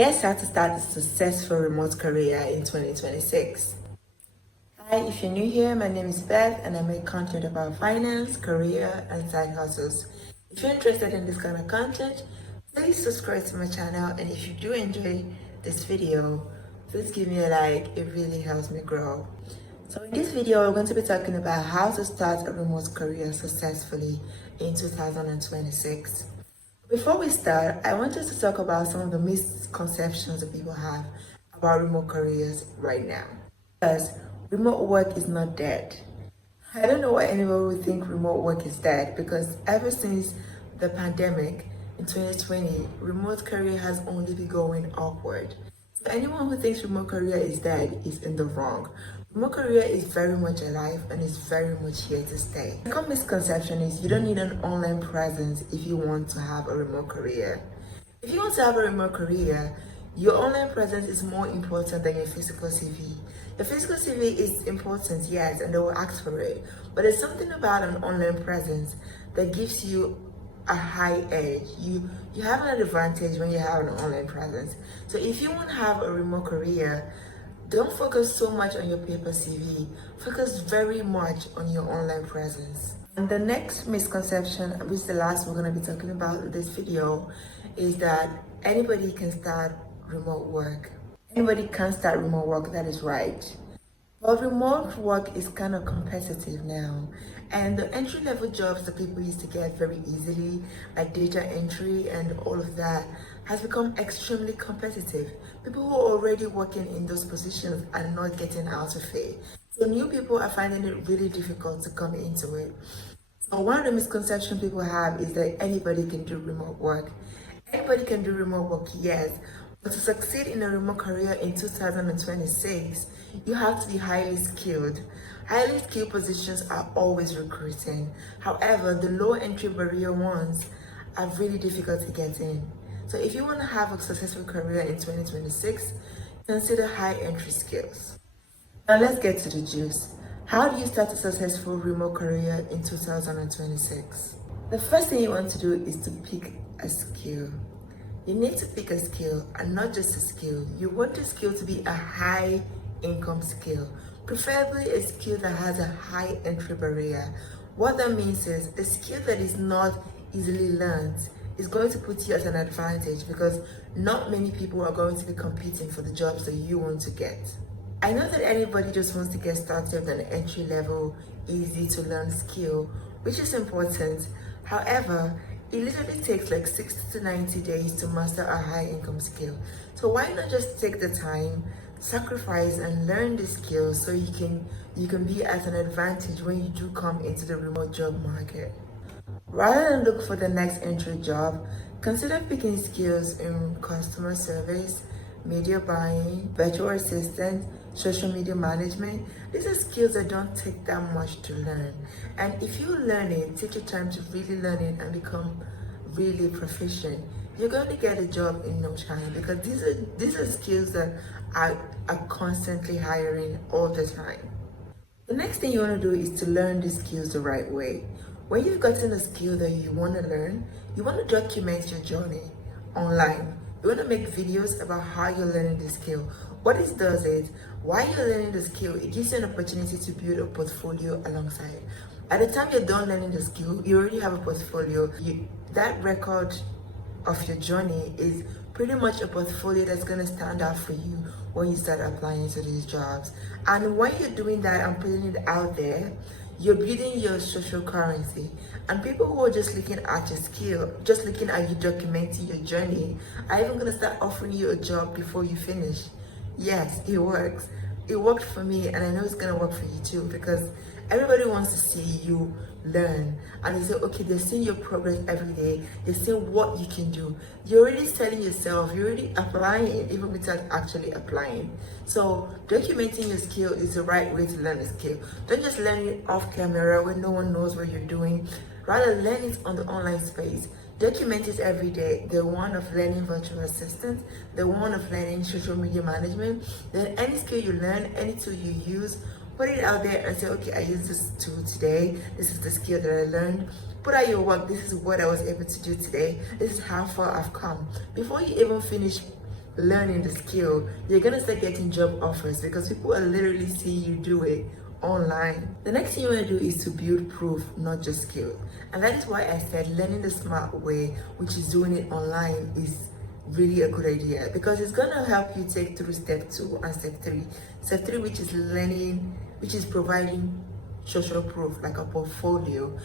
Here's how to start a successful remote career in 2026. Hi, if you're new here, my name is Beth and I make content about finance, career, and side hustles. If you're interested in this kind of content, please subscribe to my channel, and if you do enjoy this video, please give me a like. It really helps me grow. So in this video, we're going to be talking about how to start a remote career successfully in 2026. Before we start, I wanted to talk about some of the misconceptions that people have about remote careers right now. Because remote work is not dead. I don't know why anyone would think remote work is dead, because ever since the pandemic in 2020, remote career has only been going upward. So anyone who thinks remote career is dead is in the wrong. Remote career is very much alive and is very much here to stay. The second misconception is you don't need an online presence if you want to have a remote career. If you want to have a remote career, your online presence is more important than your physical CV. Your physical CV is important, yes, and they will ask for it. But there's something about an online presence that gives you a high edge. You have an advantage when you have an online presence. So if you want to have a remote career, don't focus so much on your paper CV. Focus very much on your online presence. And the next misconception, which is the last we're going to be talking about in this video, is that anybody can start remote work. Anybody can start remote work, that is right. But remote work is kind of competitive now, and the entry-level jobs that people used to get very easily, like data entry and all of that, has become extremely competitive. People who are already working in those positions are not getting out of it. So new people are finding it really difficult to come into it. So one of the misconceptions people have is that anybody can do remote work. Anybody can do remote work, yes. But to succeed in a remote career in 2026, you have to be highly skilled. Highly skilled positions are always recruiting. However, the low entry barrier ones are really difficult to get in. So if you want to have a successful career in 2026, consider high entry skills. Now let's get to the juice. How do you start a successful remote career in 2026? The first thing you want to do is to pick a skill. You need to pick a skill, and not just a skill. You want the skill to be a high income skill, preferably a skill that has a high entry barrier. What that means is a skill that is not easily learned is going to put you at an advantage, because not many people are going to be competing for the jobs that you want to get. I know that anybody just wants to get started with an entry level, easy to learn skill, which is important. However, it literally takes like 60 to 90 days to master a high income skill. So why not just take the time, sacrifice, and learn the skills so you can be at an advantage when you do come into the remote job market. Rather than look for the next entry job, consider picking skills in customer service, media buying, virtual assistant, social media management. These are skills that don't take that much to learn. And if you learn it, take your time to really learn it and become really proficient, you're going to get a job in no time, because these are skills that are constantly hiring all the time. The next thing you want to do is to learn the skills the right way. When you've gotten a skill that you want to learn, you want to document your journey online. You want to make videos about how you're learning the skill. What it does is, while you're learning the skill, it gives you an opportunity to build a portfolio alongside. At the time you're done learning the skill, you already have a portfolio. That record of your journey is pretty much a portfolio that's going to stand out for you when you start applying to these jobs. And when you're doing that and putting it out there, you're building your social currency. And people who are just looking at your skill, just looking at you documenting your journey, are even going to start offering you a job before you finish. Yes, it works. It worked for me, and I know it's going to work for you too, because everybody wants to see you learn. And they say, okay, they're seeing your progress every day. They're seeing what you can do. You're already selling yourself. You're already applying, even without actually applying. So documenting your skill is the right way to learn a skill. Don't just learn it off camera when no one knows what you're doing. Rather, learn it on the online space. Document it every day. The one of learning virtual assistant, the one of learning social media management. Then any skill you learn, any tool you use, put it out there and say, okay, I use this tool today. This is the skill that I learned. Put out your work. This is what I was able to do today. This is how far I've come. Before you even finish learning the skill, you're gonna start getting job offers because people are literally seeing you do it online. The next thing you want to do is to build proof, not just skill. And that is why I said learning the smart way, which is doing it online, is really a good idea because it's gonna help you take through step 2 and step 3. Step 3, which is learning, which is providing social proof like a portfolio.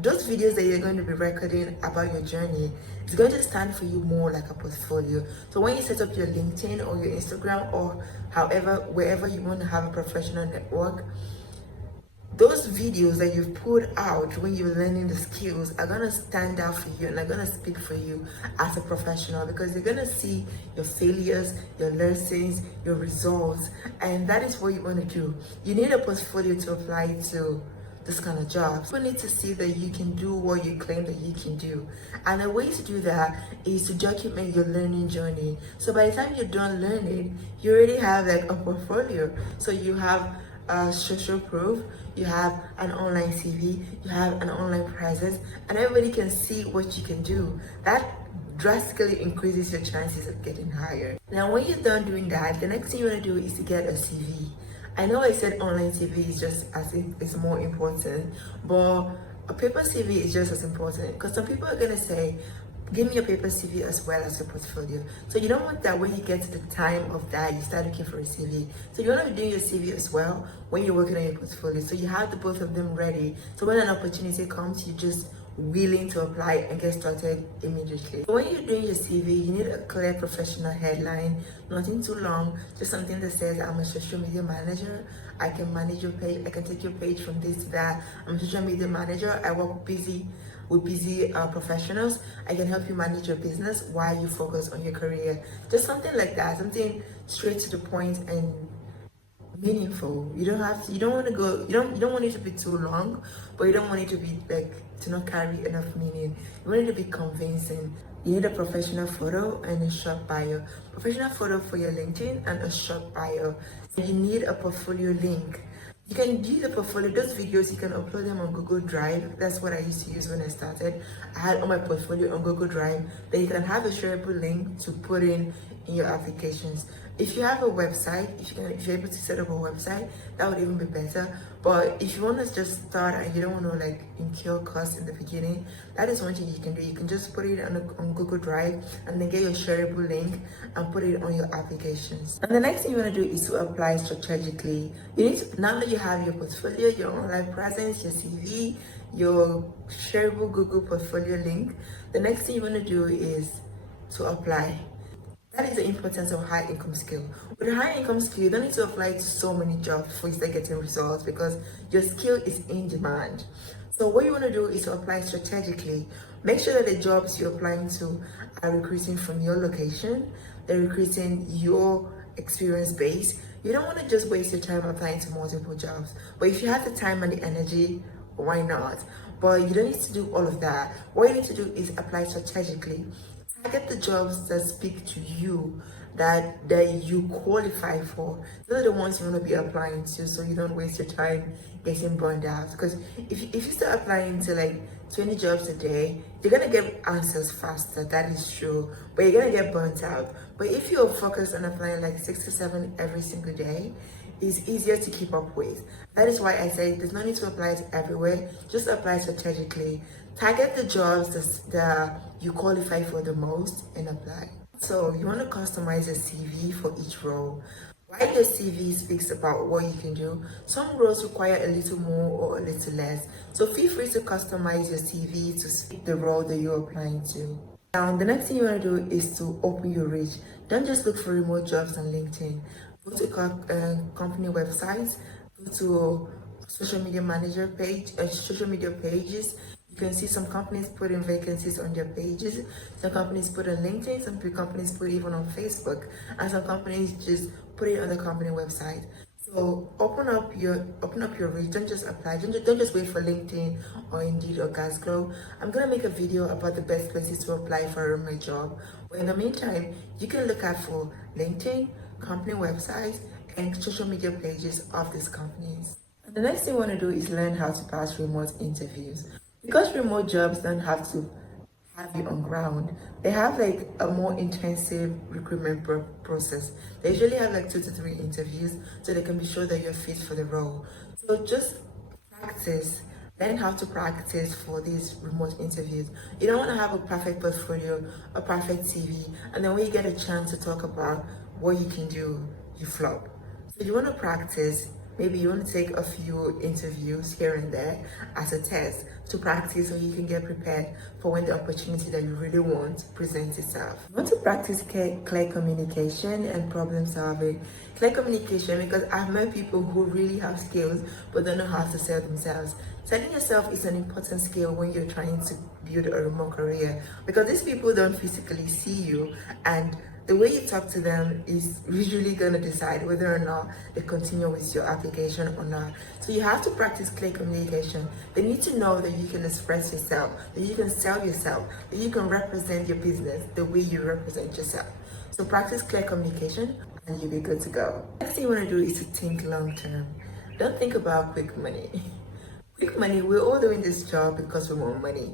Those videos that you're going to be recording about your journey is going to stand for you more like a portfolio. So when you set up your LinkedIn or your Instagram or however, wherever you want to have a professional network, those videos that you've put out when you're learning the skills are gonna stand out for you and are gonna speak for you as a professional because they're gonna see your failures, your lessons, your results, and that is what you want to do. You need a portfolio to apply to this kind of jobs. You need to see that you can do what you claim that you can do. And the way to do that is to document your learning journey. So by the time you're done learning, you already have like a portfolio. So you have social proof, you have an online CV, you have an online presence, and everybody can see what you can do. That drastically increases your chances of getting hired. Now, when you're done doing that, the next thing you want to do is to get a CV. I know I said online CV is just as if it's more important, but a paper CV is just as important because some people are gonna say, give me your paper CV as well as your portfolio. So you don't want that when you get to the time of that, you start looking for a CV. So you want to be doing your CV as well when you're working on your portfolio. So you have the both of them ready. So when an opportunity comes, you just willing to apply and get started immediately. So when you're doing your CV, you need a clear professional headline, nothing too long, just something that says I'm a social media manager, I can manage your page, I can take your page from this to that, I'm a social media manager, I work busy professionals, I can help you manage your business while you focus on your career. Just something like that, something straight to the point and meaningful. You don't have to, you don't want to go, you don't want it to be too long, but you don't want it to be like to not carry enough meaning. You want it to be convincing. You need a professional photo and a short bio. Professional photo for your LinkedIn and a short bio. You need a portfolio link. You can use a portfolio, those videos, you can upload them on Google Drive. That's what I used to use when I started. I had all my portfolio on Google Drive. Then you can have a shareable link to put in your applications. If you have a website, if you're able to set up a website, that would even be better. But if you want to just start and you don't want to like incur costs in the beginning, that is one thing you can do. You can just put it on Google Drive and then get your shareable link and put it on your applications. And the next thing you want to do is to apply strategically. You need to, now that you have your portfolio, your online presence, your CV, your shareable Google portfolio link, the next thing you want to do is to apply. That is the importance of high income skill. With a high income skill, you don't need to apply to so many jobs before you start getting results because your skill is in demand. So what you want to do is to apply strategically. Make sure that the jobs you're applying to are recruiting from your location, they're recruiting your experience base. You don't want to just waste your time applying to multiple jobs. But if you have the time and the energy, why not? But you don't need to do all of that. What you need to do is apply strategically. Target the jobs that speak to you, that you qualify for. Those are the ones you want to be applying to so you don't waste your time getting burned out. Because if you start applying to like 20 jobs a day, you're going to get answers faster, that is true, but you're going to get burnt out. But if you're focused on applying like 6 to 7 every single day, it's easier to keep up with. That is why I say there's no need to apply to everywhere, just apply strategically. Target the jobs that you qualify for the most and apply. So you want to customize a CV for each role. While your CV speaks about what you can do, some roles require a little more or a little less. So feel free to customize your CV to speak the role that you're applying to. Now, the next thing you want to do is to open your reach. Don't just look for remote jobs on LinkedIn. Go to company websites, go to social media manager page, social media pages. You can see some companies put in vacancies on their pages. Some companies put on LinkedIn, some companies put even on Facebook, and some companies just put it on the company website. So open up your reach. Don't just apply. Don't just wait for LinkedIn or Indeed or Glassdoor. I'm gonna make a video about the best places to apply for a remote job. But in the meantime, you can look out for LinkedIn, company websites, and social media pages of these companies. And the next thing you want to do is learn how to pass remote interviews. Because remote jobs don't have to have you on ground. They have like a more intensive recruitment process. They usually have like 2 to 3 interviews so they can be sure that you're fit for the role. So just practice, learn how to practice for these remote interviews. You don't want to have a perfect portfolio, a perfect CV, and then when you get a chance to talk about what you can do, you flop. So you want to practice. Maybe you want to take a few interviews here and there as a test to practice so you can get prepared for when the opportunity that you really want presents itself. You want to practice clear communication and problem solving. Clear communication, because I've met people who really have skills but don't know how to sell themselves. Selling yourself is an important skill when you're trying to build a remote career, because these people don't physically see you, and the way you talk to them is usually going to decide whether or not they continue with your application or not. So you have to practice clear communication. They need to know that you can express yourself, that you can sell yourself, that you can represent your business the way you represent yourself. So practice clear communication and you'll be good to go. Next thing you want to do is to think long term. Don't think about quick money. Quick money, we're all doing this job because we want money.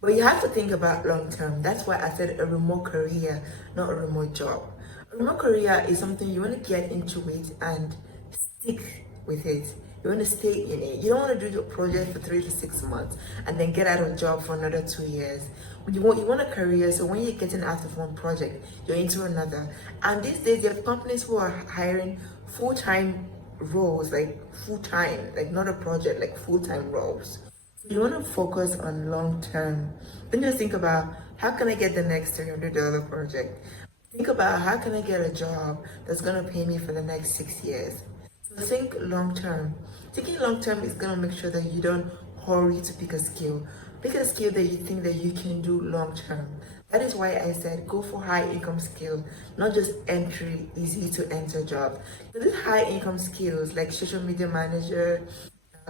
But you have to think about long term. That's why I said a remote career, not a remote job. A remote career is something you want to get into it and stick with it. You want to stay in it. You don't want to do your project for 3 to 6 months and then get out of a job for another 2 years. You want a career, so when you're getting out of one project, you're into another. And these days, there are companies who are hiring full-time roles, like full-time, like not a project, like full-time roles. You want to focus on long term. Then just think about how can I get the next $300 project? Think about how can I get a job that's going to pay me for the next 6 years? So think long term. Thinking long term is going to make sure that you don't hurry to pick a skill. Pick a skill that you think that you can do long term. That is why I said go for high income skill, not just entry, easy to enter job. These high income skills like social media manager,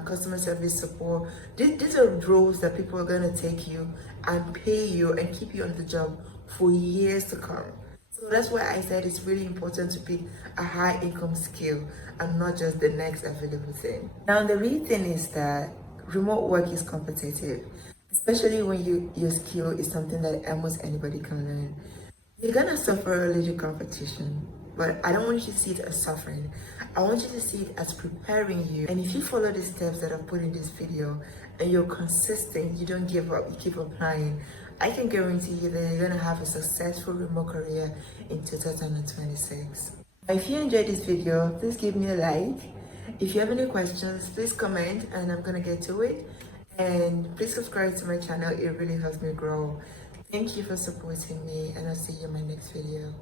customer service support, these are roles that people are going to take you and pay you and keep you on the job for years to come. So that's why I said it's really important to pick a high income skill and not just the next available thing. Now the real thing is that remote work is competitive, especially when your skill is something that almost anybody can learn. You're gonna suffer a little competition, but I don't want you to see it as suffering. I want you to see it as preparing you. And if you follow the steps that I've put in this video and you're consistent, you don't give up, you keep applying, I can guarantee you that you're gonna have a successful remote career in 2026. If you enjoyed this video, please give me a like. If you have any questions, please comment and I'm gonna get to it. And please subscribe to my channel, it really helps me grow. Thank you for supporting me and I'll see you in my next video.